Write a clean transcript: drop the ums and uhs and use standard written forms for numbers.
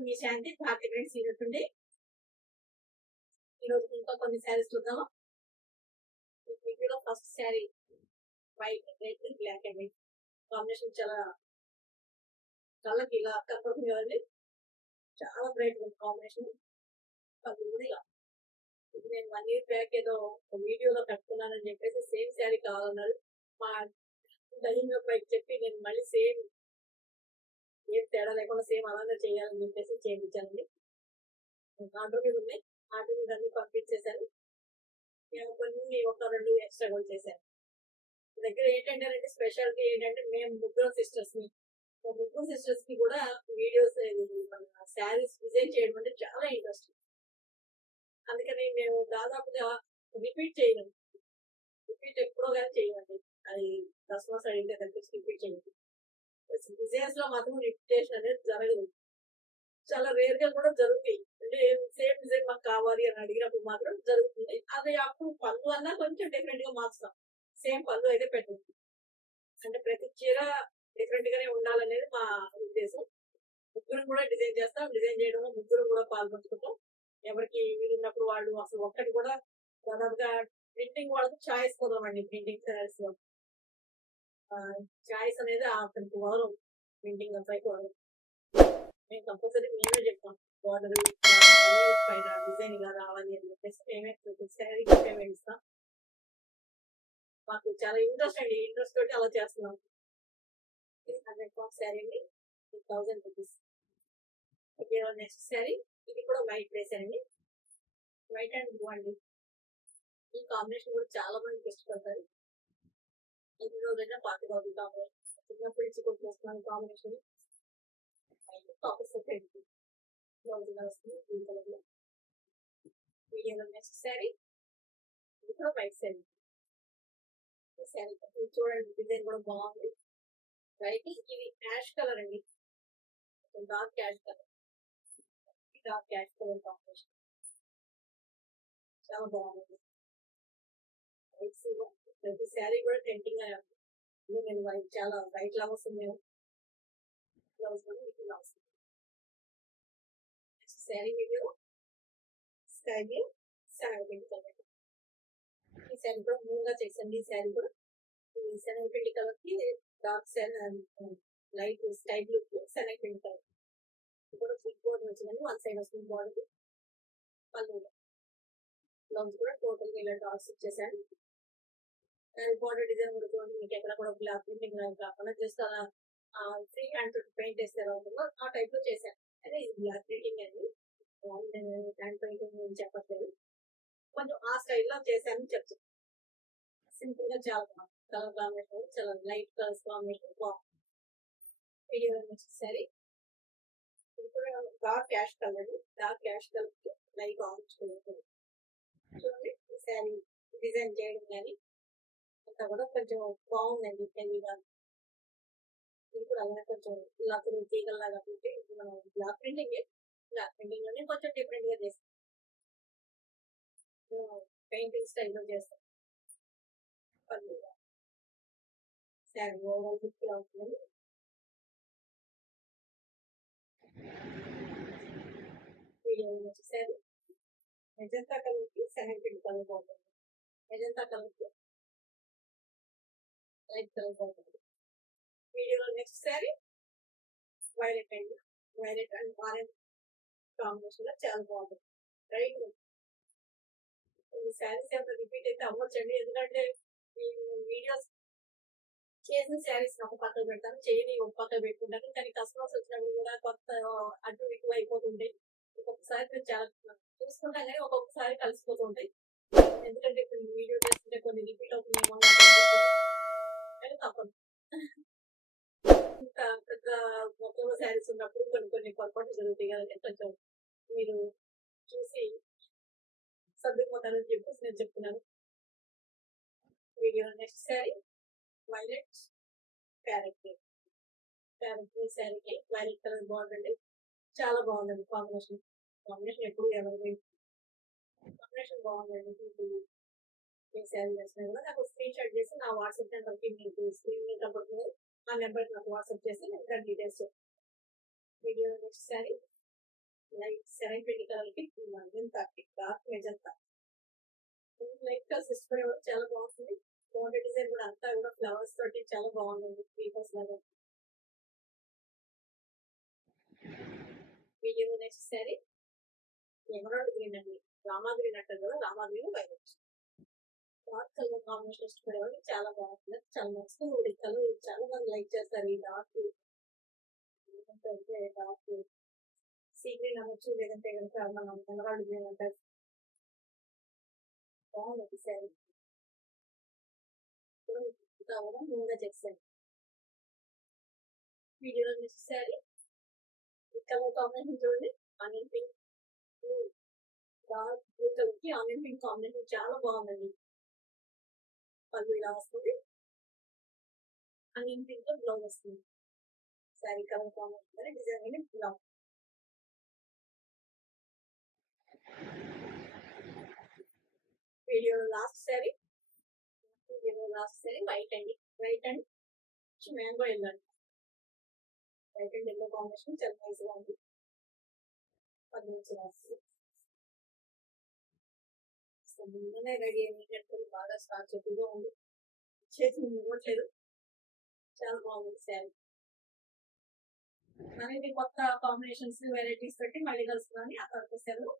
నేను మీ శాంతి భారతి ఫ్రెండ్స్ ఈరోజు ఈరోజు ఇంకా కొన్ని శారీస్ చూద్దాము. ఈ వీడియోలో first sari white red black and white combination చాలా కళ్ళకి ఇలా కనపడుతుంది కదండి. చాలా బ్రైట్ ఉంది కాంబినేషన్. అది కూడా ఇలా ఇప్పుడు నేను 1 year బ్యాక్ ఏదో వీడియోలో కట్టుకున్నానని చెప్పేసి సేమ్ శారీ కావాలన్నారు. మా డైనింగ్ పైకి చెప్పి నేను మళ్ళీ సేమ్ ఏం తేడా లేకుండా సేమ్ అలానే చేయాలని చెప్పేసి చేయించానండి. ఆర్డర్ మీద ఉన్నాయి. ఆర్డర్ మీద అన్ని పంపించేశాను. నేను కొన్ని ఒక 2 ఎక్స్ట్రా కూడా చేశాను. దగ్గర ఏంటంటే స్పెషాలిటీ ఏంటంటే మేము ముగ్గురు సిస్టర్స్ ని కూడా వీడియోస్ మన శారీస్ డిజైన్ చేయడం అంటే చాలా ఇంట్రెస్ట్. అందుకని మేము దాదాపుగా రిపీట్ చేయలేము. రిపీట్ ఎప్పుడో కానీ చేయమండి. అది కస్టమర్స్ అడిగితే తప్పించి రిపీట్ చేయండి. డిజైన్స్ లో మాత్రం రిపిటేషన్ అనేది జరగదు. చాలా రేర్ గా కూడా జరుగుతాయి. అంటే సేమ్ డిజైన్ మాకు కావాలి అని అడిగినప్పుడు మాత్రం జరుగుతుంది. అది అప్పుడు పళ్ళు అన్నా కొంచెం డిఫరెంట్ గా మార్చుతాం. సేమ్ పళ్ళు అయితే పెట్టదు. అంటే ప్రతి చీర డిఫరెంట్ గానే ఉండాలనేది మా ఉద్దేశం. ముగ్గురు కూడా డిజైన్ చేస్తాం. డిజైన్ చేయడంలో ముగ్గురు కూడా పాల్పంచుకుంటాం. ఎవరికి వీలున్నప్పుడు వాళ్ళు అసలు ఒక్కటి కూడా దాదాపుగా ప్రింటింగ్ వాళ్ళకి చాయిస్ కుదరమండి. ప్రింటింగ్ శారీస్ లో చాయిస్ అనేది అక్కడికి వదలం. ప్రింటింగ్ అబ్బాయికి వదలం. మేము కంపల్సరీ మేమే చెప్తాం. బార్డర్ పైన డిజైన్ ఇలా రావాలి అని చెప్పేసి మేమే శారీకి పేమెంట్ ఇస్తాం. మాకు చాలా ఇంట్రెస్ట్ అండి. ఇంట్రెస్ట్ తోటి అలా చేస్తున్నాం. 100 కాస్ట్ శారీ అండి, 1000 రూపీస్. నెక్స్ట్ శారీ ఇది కూడా వైట్ వేసానండి. వైట్ అండ్ బ్లూ అండి. ఈ కాంబినేషన్ కూడా చాలా మందికి ఇష్టపడతారు. ఇది రోజైనా పాత బాబు కాంబినేషన్ చిన్నప్పటి నుంచి కూడా చూస్తున్నాను. కాంబినేషన్ వస్తుంది బ్లూ కలర్ లో. వీడియోలో నెక్స్ట్ శారీ ఇది కూడా వైట్ శారీ. శారీ చూడండి, డిజైన్ కూడా బాగుంది. వైట్ ఇది యాష్ కలర్ అండి, dark ash colour. Dark ash colour combination చాలా బాగుంది. ప్రతి శారీ కూడా టెంటింగ్ గా ఉంది. నేను వైట్ చాలా వైట్ లా వస్తుంది. బ్లౌజ్ కూడా మీకు ఇలా వస్తుంది. Next sari video sky blue శనగపిండి కలర్. ఈ శారీ కూడా మూడుగా చేశాను. ఈ శారీ కూడా ఈ శనగపిండి కలర్ కి డార్క్ లైట్ స్కై బ్లూ శనగపిండి కలర్ కూడా బిగ్ బోర్డర్ వచ్చిందండి. 1 side వస్తుంది బోర్డర్. పళ్ళు బ్లౌజ్ కూడా టోటల్ ఇలా డాట్స్ ఇచ్చేసాను. బోర్డర్ డిజైన్ కూడా చూడండి, మీకు ఎక్కడ కూడా బ్లాక్ ప్రింటింగ్ కాకుండా జస్ట్ అలా ఫ్రీ హ్యాండ్ తోటి పెయింట్ వేస్తే ఉంటుందో ఆ టైప్ లో చేశాను. అంటే ఇది బ్లాక్ ప్రింటింగ్ అండి, హ్యాండ్ పెయింటింగ్ చెప్పట్లేదు. కొంచెం ఆ స్టైల్లో చేశాను చెప్తాను. సింపుల్ గా చాలా బాగుంది. కలర్ కాంబినేషన్ చాలా లైట్ కలర్స్ కాంబినేషన్ బాగుంది. వీడియో వచ్చేసరి ఇది కూడా dark ash colour. Dark ash colour కి లైట్ ఆరెంజ్ కలర్ చూడండి. శారీ డిజైన్ చేయడం కానీ అంతా కూడా కొంచెం బాగుందండి. హెవీగా ఇది కూడా అలానే కొంచెం ఇలా తీగల్లాగా పెట్టి మనం బ్లాక్ ప్రింటింగ్ లోనే కొంచెం డిఫరెంట్ గా చేస్తాం. పెయింటింగ్ స్టైల్లో చేస్తాం. శారీ ఓవరాల్ లుక్ ఇలా అవుతుంది. వీడియో వచ్చేసరి మెజంతా కలర్ కి శనగపిండి కలర్ బాగుంటుంది. మెజంతా కలర్ కి లైట్ కలర్ బాగుంటుంది. వీడియోలో నెక్స్ట్ శారీ వైలెట్ అండి. వైలెట్ అండ్ ఆరెంజ్ కాంబినేషన్ లో చాలా బాగుంటుంది. రైట్ ఈ శారీస్ ఏమైనా రిపీట్ అయితే అవ్వచ్చండి. ఎందుకంటే ఈ వీడియోస్ చేసిన శారీస్ ఒక పక్కన పెడతాను, చేయని ఒక పక్కన పెట్టుకుంటాను. కానీ కస్టమర్స్ వచ్చినప్పుడు కూడా కొత్త అటు ఇటు అయిపోతుంటాయి. ఒక్కొక్కసారి నేను చాలా చూసుకుంటాం కానీ ఒక్కొక్కసారి కలిసిపోతూ ఉంటాయి. ఎందుకంటే ఇప్పుడు వీడియో చేస్తుంటే కొన్ని రిపీట్ అవుతున్నాయేమో కానీ తప్పదు. ఇంకా పెద్ద మొత్తంలో శారీస్ ఉన్నప్పుడు కొన్ని పొరపాటు జరుగుతాయి కదండి. కొంచెం మీరు చూసి సర్దుకుపోతానని చెప్పేసి నేను చెప్తున్నాను. Video next sari violet parrot శారీకి వైలెట్ కలర్ బాగుందండి. చాలా బాగుందండి కాంబినేషన్ ఎప్పుడు ఎవరి కాంబినేషన్ బాగుందండి. ఏ శారీ వేసినా కూడా నాకు స్క్రీన్ షాట్ చేసి నా వాట్సాప్ నెంబర్కి మీకు స్క్రీన్ మీద కనబడుతుంది. ఆ నెంబర్కి నాకు వాట్సాప్ చేసి నేను దాని డీటెయిల్స్ చెప్తాను. Video next sari light 720 colour కి ఎంత డార్క్ మెజంతా లైట్ గా సిస్టర్ చాలా బాగుంటుంది. బాడీ డిజైన్ కూడా అంతా కూడా ఫ్లవర్స్ తోటి చాలా బాగుంటుంది. పీపర్స్ లాగా video next sorry emerald green అండి. రామా గ్రీన్ అంటారు కదా, Rama green violet dark colour combination ఇష్టపడే వాళ్ళకి చాలా బాగుంటుంది. చాలా నచ్చుతుంది. ఈ కలర్ చాలా మంది లైక్ చేస్తారు. ఈ డార్క్ డార్క్ సీ గ్రీన్ అవ్వచ్చు, లేదంటే కనుక మనం ఎమరాల్డ్ గ్రీన్ అంటారు. బాగుంది సారీ కూడా ముందుగా చేశాను. వీడియోలో నెక్స్ట్ సారీ కలర్ కాంబినేషన్ చూడండి. Onion pink dark blue colour కి ఆనియన్ పింక్ కాంబినేషన్ చాలా బాగుందండి. పళ్ళు ఇలా వస్తుంది. ఆనియన్ పింక్ తో బ్లౌజ్ వస్తుంది. శారీ కలర్ కాంబినేషన్ డిజైన్ అనేది బ్లౌజ్. వీడియోలో లాస్ట్ శారీ వైట్ అండి. వైట్ అండ్ మ్యాంగో ఎల్లో అండి. వైట్ అండ్ ఎల్లో కాంబినేషన్ చాలా నైస్ గా ఉంది. పది నుంచి రాస్తుంది. ముందునే రెడీ అయ్యేటట్టు బాగా స్టార్ట్ చెప్పుగా ఉంది. చేతి ఇవ్వట్లేదు. చాలా బాగుంది శారీ. అనేది కొత్త కాంబినేషన్స్ వెరైటీస్ పెట్టి మళ్ళీ కలుస్తున్నాను. అక్కడ సెలవు